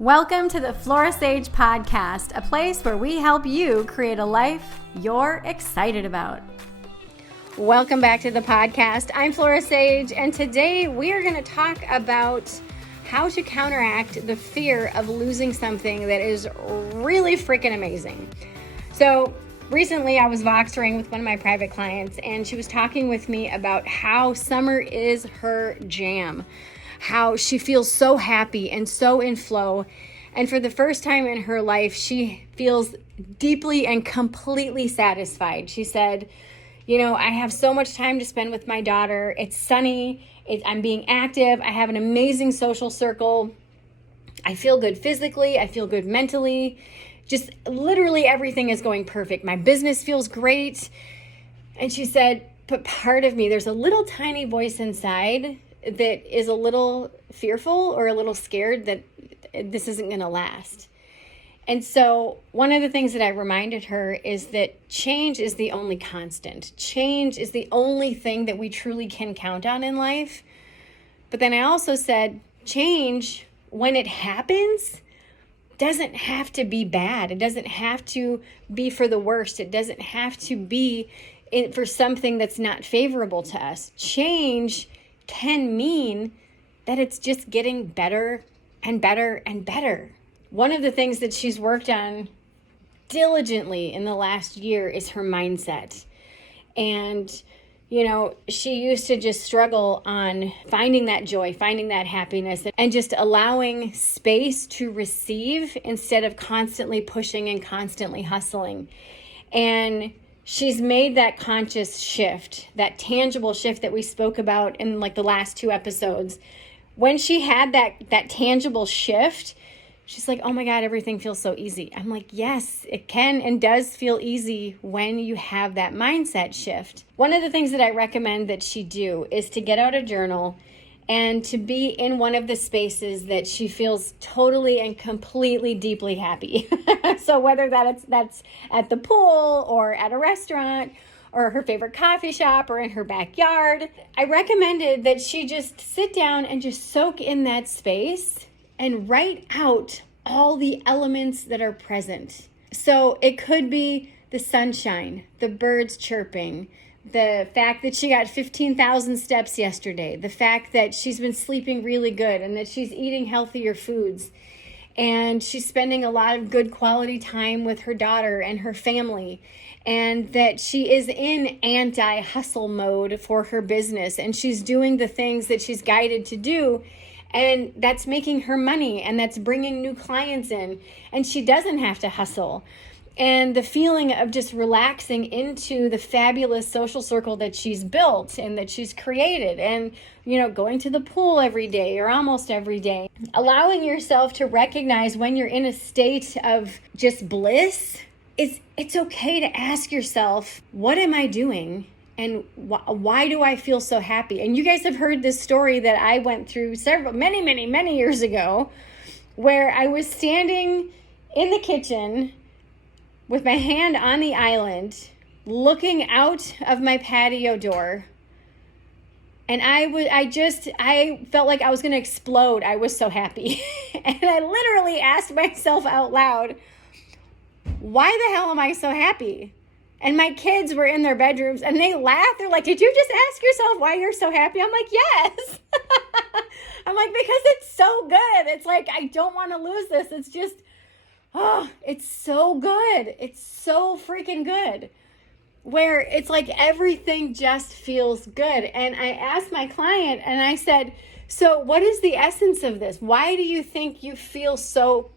Welcome to the Flora Sage podcast, a place where we help you create a life you're excited about. Welcome back to the podcast. I'm Flora Sage, and today we are going to talk about how to counteract the fear of losing something that is really freaking amazing. So recently I was Voxering with one of my private clients, and she was talking with me about how summer is her jam. How she feels so happy and so in flow. And for the first time in her life, she feels deeply and completely satisfied. She said, I have so much time to spend with my daughter. It's sunny. I'm being active. I have an amazing social circle. I feel good physically. I feel good mentally. Just literally everything is going perfect. My business feels great. And she said, but part of me, there's a little tiny voice inside that is a little fearful or a little scared that this isn't going to last. And so one of the things that I reminded her is that change is the only constant. Change is the only thing that we truly can count on in life. But then I also said, change, when it happens, doesn't have to be bad. It doesn't have to be for the worst. It doesn't have to be for something that's not favorable to us. Change can mean that it's just getting better and better and better. One of the things that she's worked on diligently in the last year is her mindset. And, she used to just struggle on finding that joy, finding that happiness, and just allowing space to receive instead of constantly pushing and constantly hustling. And she's made that conscious shift, that tangible shift that we spoke about in the last two episodes. When she had that tangible shift, she's like, oh my God, everything feels so easy. I'm like, yes, it can and does feel easy when you have that mindset shift. One of the things that I recommend that she do is to get out a journal and to be in one of the spaces that she feels totally and completely deeply happy. So whether that's at the pool or at a restaurant or her favorite coffee shop or in her backyard, I recommended that she just sit down and just soak in that space and write out all the elements that are present. So it could be the sunshine, the birds chirping, the fact that she got 15,000 steps yesterday, the fact that she's been sleeping really good and that she's eating healthier foods, and she's spending a lot of good quality time with her daughter and her family, and that she is in anti-hustle mode for her business, and she's doing the things that she's guided to do, and that's making her money, and that's bringing new clients in, and she doesn't have to hustle. And the feeling of just relaxing into the fabulous social circle that she's built and that she's created, and, going to the pool every day or almost every day. Allowing yourself to recognize when you're in a state of just bliss, it's okay to ask yourself, what am I doing? And why do I feel so happy? And you guys have heard this story that I went through many years ago, where I was standing in the kitchen with my hand on the island, looking out of my patio door. And I felt like I was going to explode. I was so happy. And I literally asked myself out loud, why the hell am I so happy? And my kids were in their bedrooms and they laughed. They're like, did you just ask yourself why you're so happy? I'm like, yes. I'm like, because it's so good. It's like, I don't want to lose this. It's just, it's so good. It's so freaking good. Where it's like everything just feels good. And I asked my client and I said, so what is the essence of this? Why do you think you feel so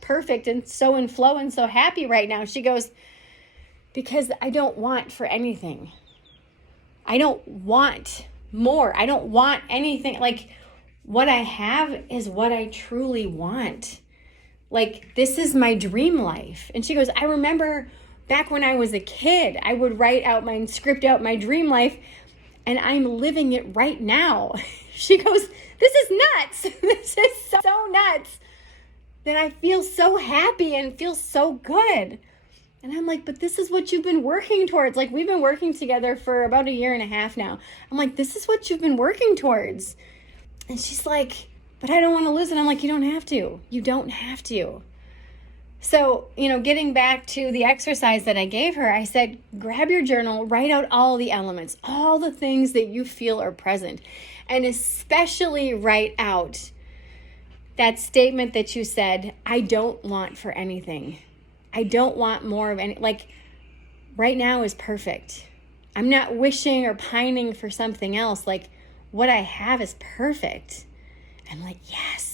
perfect and so in flow and so happy right now? She goes, because I don't want for anything. I don't want more. I don't want anything. What I have is what I truly want. This is my dream life. And she goes, I remember back when I was a kid, I would script out my dream life, and I'm living it right now. She goes, this is nuts. This is so nuts that I feel so happy and feel so good. And I'm like, but this is what you've been working towards. We've been working together for about 1.5 years now. I'm like, this is what you've been working towards. And she's like, but I don't want to listen. I'm like, you don't have to. You don't have to. So, getting back to the exercise that I gave her, I said, grab your journal, write out all the elements, all the things that you feel are present, and especially write out that statement that you said, I don't want for anything. I don't want more of any, like right now is perfect. I'm not wishing or pining for something else. Like what I have is perfect. I'm like, yes.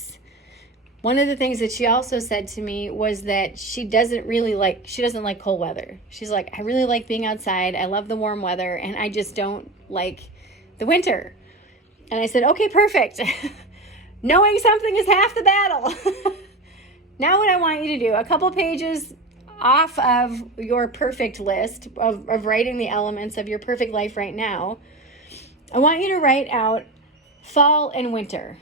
One of the things that she also said to me was that she doesn't like cold weather. She's like, I really like being outside. I love the warm weather, and I just don't like the winter. And I said, okay, perfect. Knowing something is half the battle. Now what I want you to do, a couple pages off of your perfect list of writing the elements of your perfect life right now, I want you to write out fall and winter.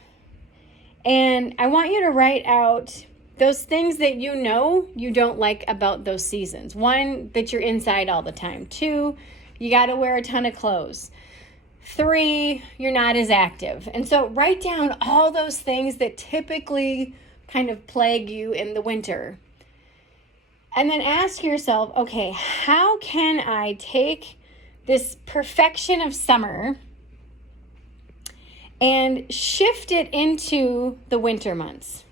And I want you to write out those things that you don't like about those seasons. 1, that you're inside all the time. 2, you got to wear a ton of clothes. 3, you're not as active. And so write down all those things that typically kind of plague you in the winter. And then ask yourself, okay, how can I take this perfection of summer and shift it into the winter months?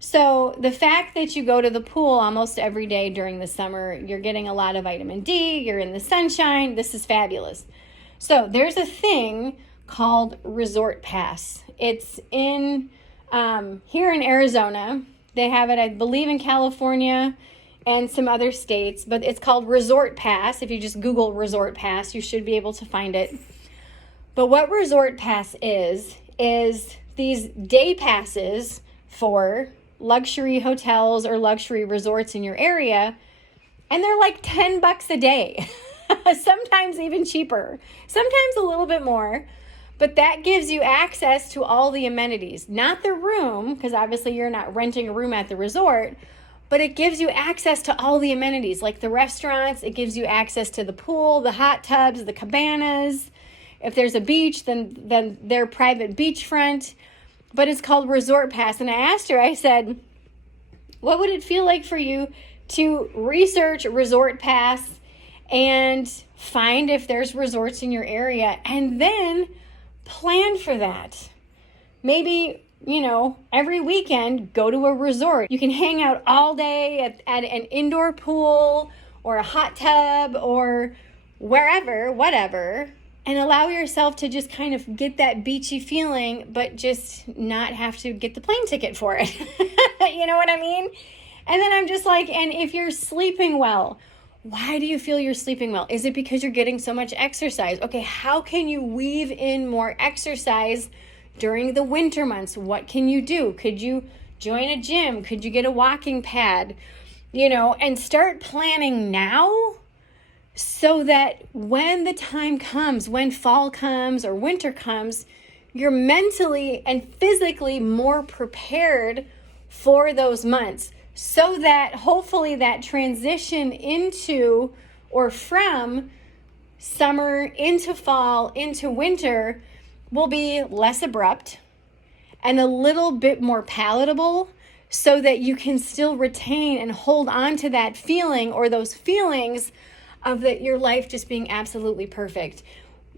So the fact that you go to the pool almost every day during the summer, you're getting a lot of vitamin D, you're in the sunshine, this is fabulous. So there's a thing called Resort Pass. It's in here in Arizona. They have it, I believe, in California and some other states, but it's called Resort Pass. If you just Google Resort Pass, you should be able to find it. But what Resort Pass is these day passes for luxury hotels or luxury resorts in your area, and they're like $10 a day. Sometimes even cheaper, sometimes a little bit more, but that gives you access to all the amenities, not the room, because obviously you're not renting a room at the resort, but it gives you access to all the amenities, like the restaurants. It gives you access to the pool, the hot tubs, the cabanas. If there's a beach, then their private beachfront. But it's called Resort Pass. And I asked her, I said, what would it feel like for you to research Resort Pass and find if there's resorts in your area, and then plan for that? Maybe, every weekend, go to a resort. You can hang out all day at an indoor pool or a hot tub or wherever, whatever, and allow yourself to just kind of get that beachy feeling, but just not have to get the plane ticket for it. You know what I mean? And then I'm just like, and if you're sleeping well, why do you feel you're sleeping well? Is it because you're getting so much exercise? Okay, how can you weave in more exercise during the winter months? What can you do? Could you join a gym? Could you get a walking pad? And start planning now so that when the time comes, when fall comes or winter comes, you're mentally and physically more prepared for those months, so that hopefully that transition into or from summer into fall into winter will be less abrupt and a little bit more palatable, so that you can still retain and hold on to that feeling or those feelings of your life just being absolutely perfect.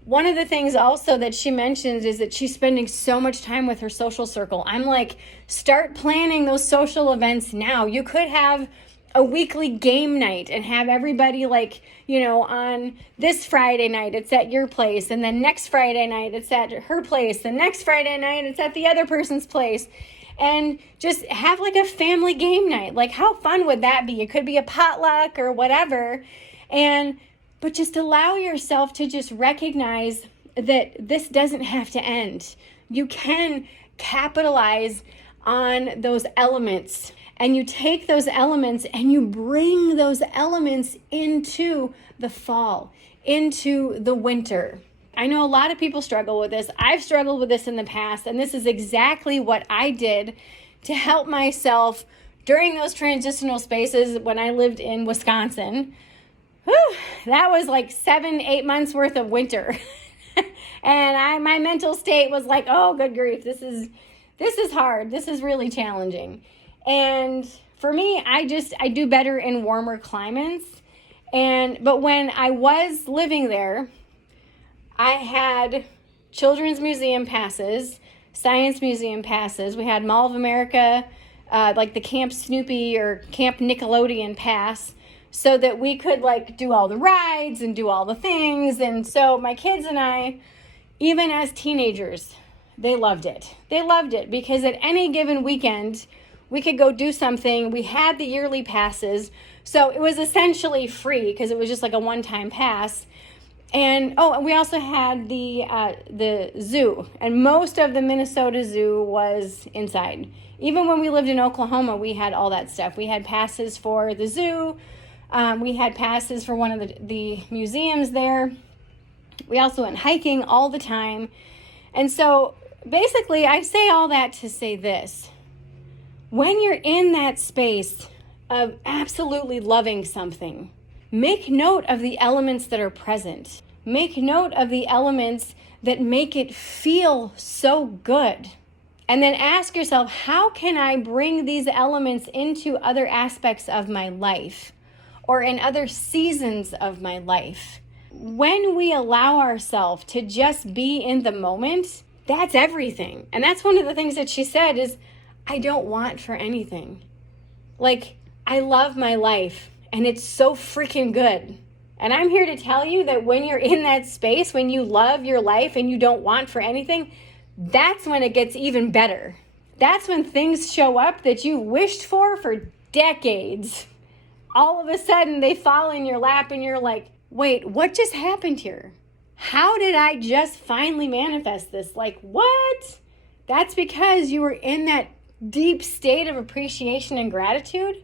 One of the things also that she mentions is that she's spending so much time with her social circle. I'm like, start planning those social events now. You could have a weekly game night and have everybody on this Friday night, it's at your place. And then next Friday night, it's at her place. The next Friday night, it's at the other person's place. And just have like a family game night. Like, how fun would that be? It could be a potluck or whatever. But just allow yourself to just recognize that this doesn't have to end. You can capitalize on those elements, and you take those elements and you bring those elements into the fall, into the winter. I know a lot of people struggle with this. I've struggled with this in the past, and this is exactly what I did to help myself during those transitional spaces when I lived in Wisconsin. Whew, that was like 7-8 months worth of winter. And my mental state was like, oh, good grief, this this is hard. This is really challenging. And for me, I do better in warmer climates. But when I was living there, I had children's museum passes, science museum passes. We had Mall of America, like the Camp Snoopy or Camp Nickelodeon pass, so that we could like do all the rides and do all the things. And so my kids and I, even as teenagers, they loved it. They loved it because at any given weekend, we could go do something. We had the yearly passes, so it was essentially free because it was just like a one-time pass. And we also had the zoo, and most of the Minnesota Zoo was inside. Even when we lived in Oklahoma, we had all that stuff. We had passes for the zoo. We had passes for one of the museums there. We also went hiking all the time. And so basically, I say all that to say this. When you're in that space of absolutely loving something, make note of the elements that are present. Make note of the elements that make it feel so good. And then ask yourself, how can I bring these elements into other aspects of my life or in other seasons of my life? When we allow ourselves to just be in the moment, that's everything. And that's one of the things that she said is, I don't want for anything. Like, I love my life and it's so freaking good. And I'm here to tell you that when you're in that space, when you love your life and you don't want for anything, that's when it gets even better. That's when things show up that you wished for decades. All of a sudden they fall in your lap and you're like, wait, what just happened here? How did I just finally manifest this? Like, what? That's because you were in that deep state of appreciation and gratitude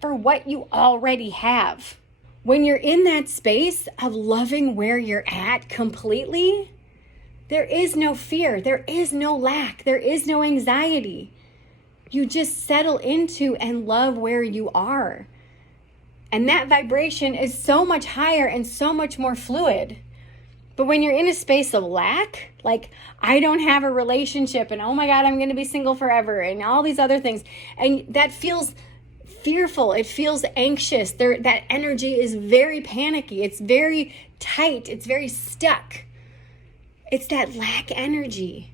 for what you already have. When you're in that space of loving where you're at completely, there is no fear, there is no lack, there is no anxiety. You just settle into and love where you are. And that vibration is so much higher and so much more fluid. But when you're in a space of lack, like I don't have a relationship and oh my God, I'm going to be single forever and all these other things, and that feels fearful, it feels anxious. That energy is very panicky. It's very tight. It's very stuck. It's that lack energy.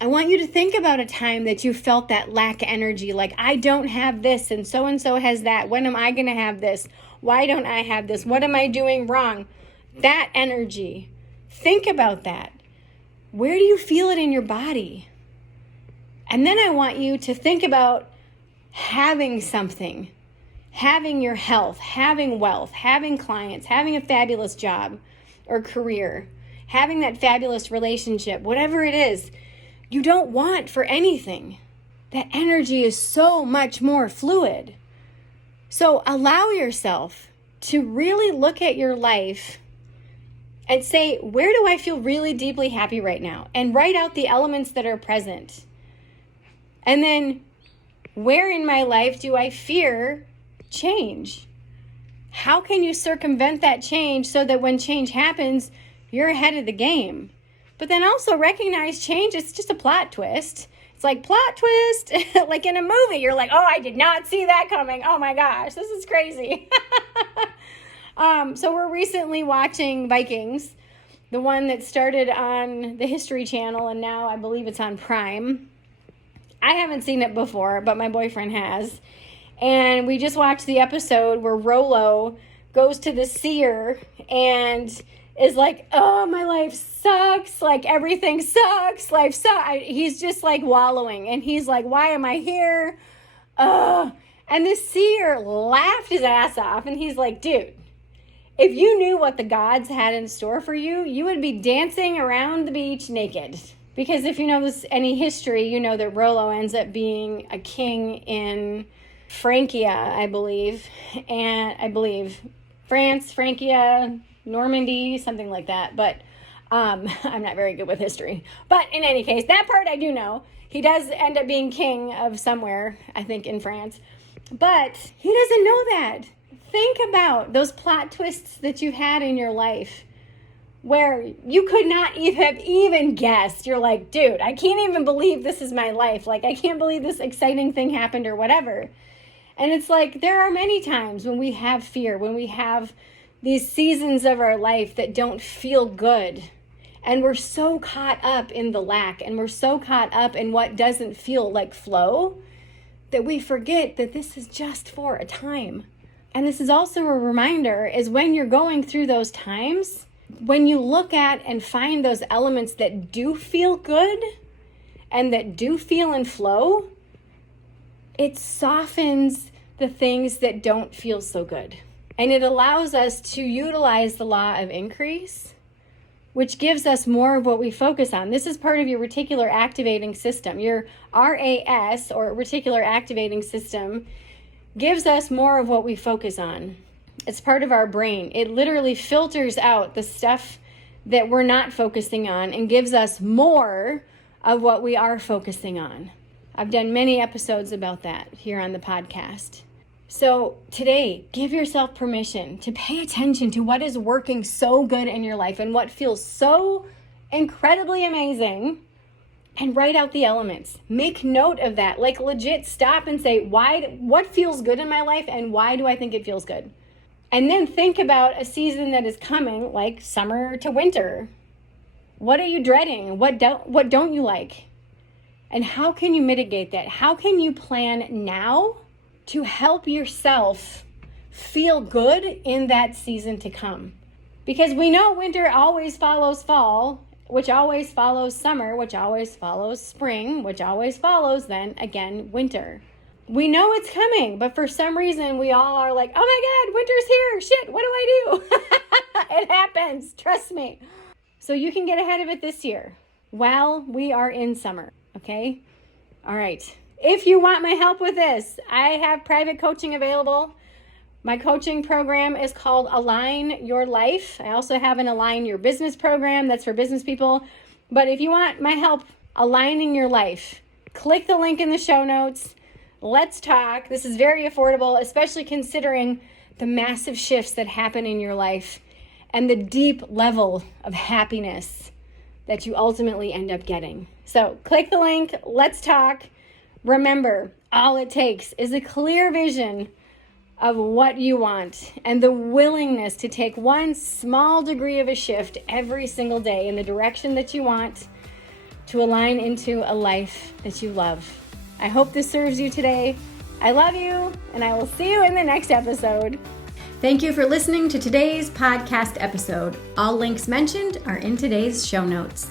I want you to think about a time that you felt that lack energy, like I don't have this and so has that. When am I going to have this? Why don't I have this? What am I doing wrong? That energy. Think about that. Where do you feel it in your body? And then I want you to think about having something, having your health, having wealth, having clients, having a fabulous job or career, having that fabulous relationship, whatever it is, you don't want for anything. That energy is so much more fluid. So allow yourself to really look at your life and say, where do I feel really deeply happy right now? And write out the elements that are present. And then, where in my life do I fear change? How can you circumvent that change so that when change happens, you're ahead of the game? But then also recognize change, it's just a plot twist. It's like plot twist, like in a movie. You're like, oh, I did not see that coming. Oh my gosh, this is crazy. So we're recently watching Vikings, the one that started on the History Channel, and now I believe it's on Prime. I haven't seen it before, but my boyfriend has. And we just watched the episode where Rollo goes to the seer and is like, oh, my life sucks. Like, everything sucks. Life sucks. He's just like wallowing. And he's like, why am I here? And the seer laughed his ass off. And he's like, dude, if you knew what the gods had in store for you, you would be dancing around the beach naked. Because if you know this, any history, you know that Rollo ends up being a king in Francia, I believe. And I believe France, Francia, Normandy, something like that. But I'm not very good with history. But in any case, that part I do know. He does end up being king of somewhere, I think in France. But he doesn't know that. Think about those plot twists that you've had in your life. where you could not have even guessed. You're like, dude, I can't even believe this is my life. Like, I can't believe this exciting thing happened or whatever. And it's like, there are many times when we have fear, when we have these seasons of our life that don't feel good. And we're so caught up in the lack, and we're so caught up in what doesn't feel like flow, that we forget that this is just for a time. And this is also a reminder, is when you're going through those times, when you look at and find those elements that do feel good and that do feel in flow, it softens the things that don't feel so good. And it allows us to utilize the law of increase, which gives us more of what we focus on. This is part of your reticular activating system. Your RAS, or reticular activating system, gives us more of what we focus on. It's part of our brain. It literally filters out the stuff that we're not focusing on and gives us more of what we are focusing on. I've done many episodes about that here on the podcast. So today, give yourself permission to pay attention to what is working so good in your life and what feels so incredibly amazing, and write out the elements. Make note of that. Like, legit stop and say, what feels good in my life and why do I think it feels good? And then think about a season that is coming, like summer to winter. What are you dreading? What don't you like? And how can you mitigate that? How can you plan now to help yourself feel good in that season to come? Because we know winter always follows fall, which always follows summer, which always follows spring, which always follows then again winter. We know it's coming, but for some reason we all are like, oh my God, winter's here. Shit, what do I do? It happens, trust me. So you can get ahead of it this year while we are in summer, okay? All right. If you want my help with this, I have private coaching available. My coaching program is called Align Your Life. I also have an Align Your Business program that's for business people. But if you want my help aligning your life, click the link in the show notes. Let's talk. This is very affordable, especially considering the massive shifts that happen in your life and the deep level of happiness that you ultimately end up getting. So click the link. Let's talk. Remember, all it takes is a clear vision of what you want and the willingness to take one small degree of a shift every single day in the direction that you want to align into a life that you love. I hope this serves you today. I love you, and I will see you in the next episode. Thank you for listening to today's podcast episode. All links mentioned are in today's show notes.